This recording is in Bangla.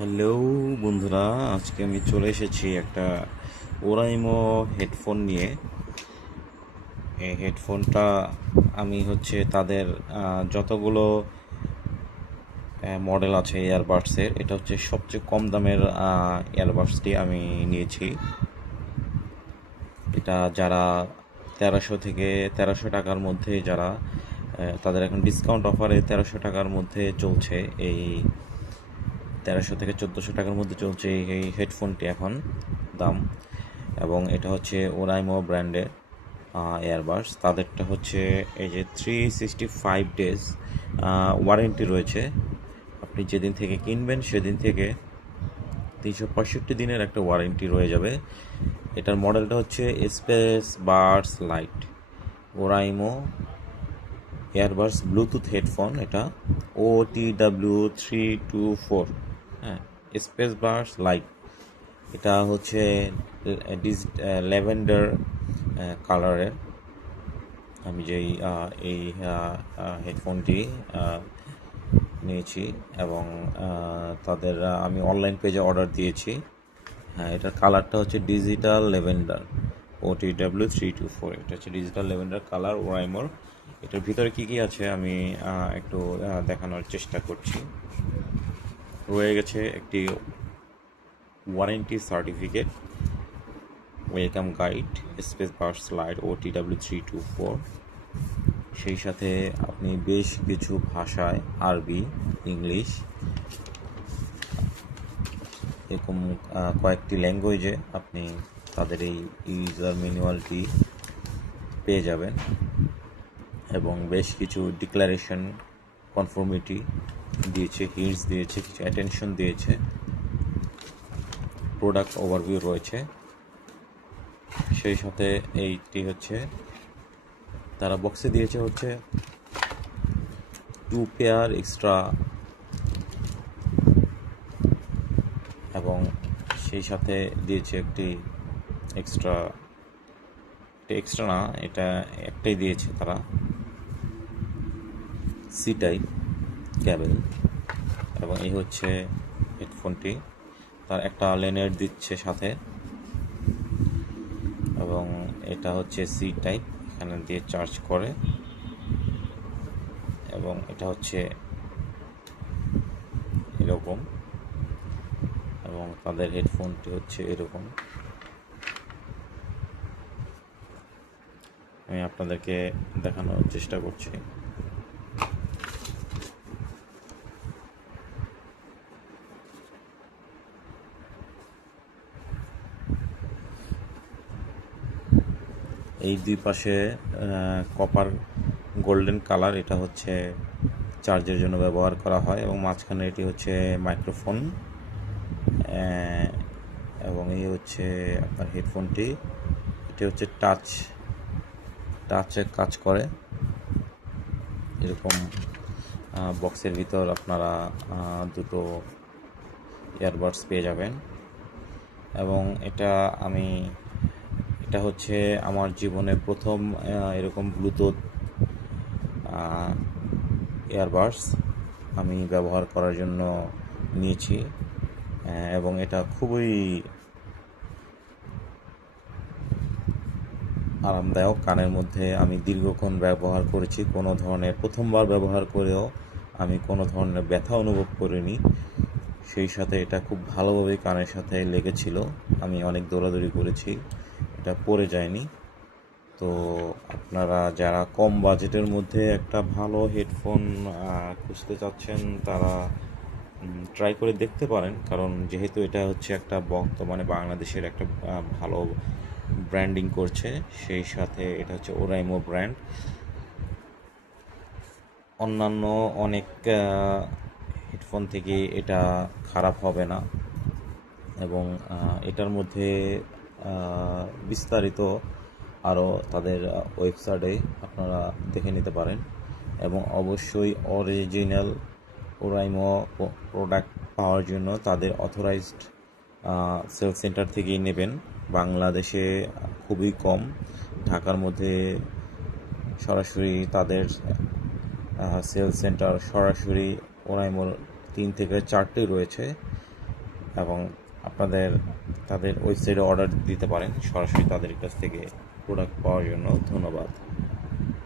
হ্যালো বন্ধুরা, আজকে আমি চলে এসেছি একটা ওরাইমো হেডফোন নিয়ে। এই হেডফোনটা আমি তাদের যতগুলো মডেল আছে ইয়ারবাডসের, এটা হচ্ছে সবচেয়ে কম দামের ইয়ারবাডসটি আমি নিয়েছি। এটা যারা 1300 টাকার মধ্যে যারা তাদের এখন ডিসকাউন্ট অফারে 1300 টাকার মধ্যে চলছে। এই 1300 থেকে 1400 টাকার মধ্যে চলছে এই হেডফোনটি এখন দাম। এবং এটা হচ্ছে ওরাইমো ব্র্যান্ডের এয়ারবাডস। তাদেরটা হচ্ছে এই যে 365 ডেজ ওয়ারেন্টি রয়েছে। আপনি যেদিন থেকে কিনবেন সেদিন থেকে 365 দিনের একটা ওয়ারেন্টি রয়ে যাবে। এটার মডেলটা হচ্ছে space Buds light Oraimo earbuds Bluetooth headphone. এটা OTW324। হ্যাঁ, স্পেস বাডস লাইট। এটা হচ্ছে ল্যাভেন্ডার কালারের। আমি এই হেডফোনটি নিয়েছি এবং তাদের আমি অনলাইন পেজে অর্ডার দিয়েছি। হ্যাঁ, এটার কালারটা হচ্ছে ডিজিটাল ল্যাভেন্ডার OTW324। এটা হচ্ছে ডিজিটাল ল্যাভেন্ডার কালার ওরাইমোর। এটার ভিতরে কী কী আছে আমি একটু দেখানোর চেষ্টা করছি। রয়ে গেছে একটি warranty certificate, welcome guide, space bar slide OTW324। সেই সাথে আপনি বেশ কিছু ভাষায়, আরবি, ইংলিশ, এরকম কয়েকটি ল্যাঙ্গুয়েজে আপনি তাদের এই ইউজার ম্যানুয়ালটি পেয়ে যাবেন। এবং বেশ কিছু ডিক্লারেশন, কনফর্মিটি দিয়েছে, হিন্টস দিয়েছে, কিছু অ্যাটেনশন দিয়েছে, প্রোডাক্ট ওভারভিউ রয়েছে। সেই সাথে এইটি হচ্ছে তারা বক্সে দিয়েছে হচ্ছে 2 পেয়ার এক্সট্রা, এবং সেই সাথে দিয়েছে একটি এক্সট্রা না, এটা একটাই দিয়েছে তারা, সি টাইপ ক্যাবেল। এবং এই হচ্ছে হেডফোনটি, তার একটা লেনের দিচ্ছে সাথে। এবং এটা হচ্ছে সি টাইপ, এখানে দিয়ে চার্জ করে। এবং এটা হচ্ছে এরকম, এবং তাদের হেডফোনটি হচ্ছে এরকম। আমি আপনাদেরকে দেখানোর চেষ্টা করছি। এই দুই পাশে কপার গোল্ডেন কালার, এটা হচ্ছে চার্জের জন্য ব্যবহার করা হয়। এবং মাঝখানে এটি হচ্ছে মাইক্রোফোন। এবং এই হচ্ছে আপনার হেডফোনটি, এটি হচ্ছে টাচের কাজ করে। এরকম বক্সের ভিতর আপনারা দুটো ইয়ারবাডস পেয়ে যাবেন। এবং এটা হচ্ছে আমার জীবনে প্রথম এরকম ব্লুটুথ ইয়ারবাডস আমি ব্যবহার করার জন্য নিয়েছি। এবং এটা খুবই আরামদায়ক। কানের মধ্যে আমি দীর্ঘক্ষণ ব্যবহার করেছি, প্রথমবার ব্যবহার করেও আমি কোনো ধরনের ব্যথা অনুভব করিনি। সেই সাথে এটা খুব ভালোভাবে কানের সাথে লেগেছিল, আমি অনেক দৌড়াদৌড়ি করেছি, এটা পড়ে যায়নি। তো আপনারা যারা কম বাজেটের মধ্যে একটা ভালো হেডফোন খুঁজতে চাচ্ছেন, তারা ট্রাই করে দেখতে পারেন। কারণ যেহেতু এটা হচ্ছে একটা বর্তমানে বাংলাদেশের একটা ভালো ব্র্যান্ডিং করছে, সেই সাথে এটা হচ্ছে ওরাইমো ব্র্যান্ড। অন্যান্য অনেক হেডফোন থেকে এটা খারাপ হবে না। এবং এটার মধ্যে বিস্তারিত আরও তাদের ওয়েবসাইটে আপনারা দেখে নিতে পারেন। এবং অবশ্যই অরিজিনাল ওরাইমো প্রোডাক্ট পাওয়ার জন্য তাদের অথরাইজড সেল সেন্টার থেকেই নেবেন। বাংলাদেশে খুবই কম, ঢাকার মধ্যে সরাসরি তাদের সেল সেন্টার সরাসরি ওরাইমোর 3 থেকে 4টি রয়েছে। এবং তাদের ওয়েবসাইটে অর্ডার দিতে পারেন সরাসরি তাদের কাছ থেকে প্রোডাক্ট পাওয়ার জন্য। ধন্যবাদ।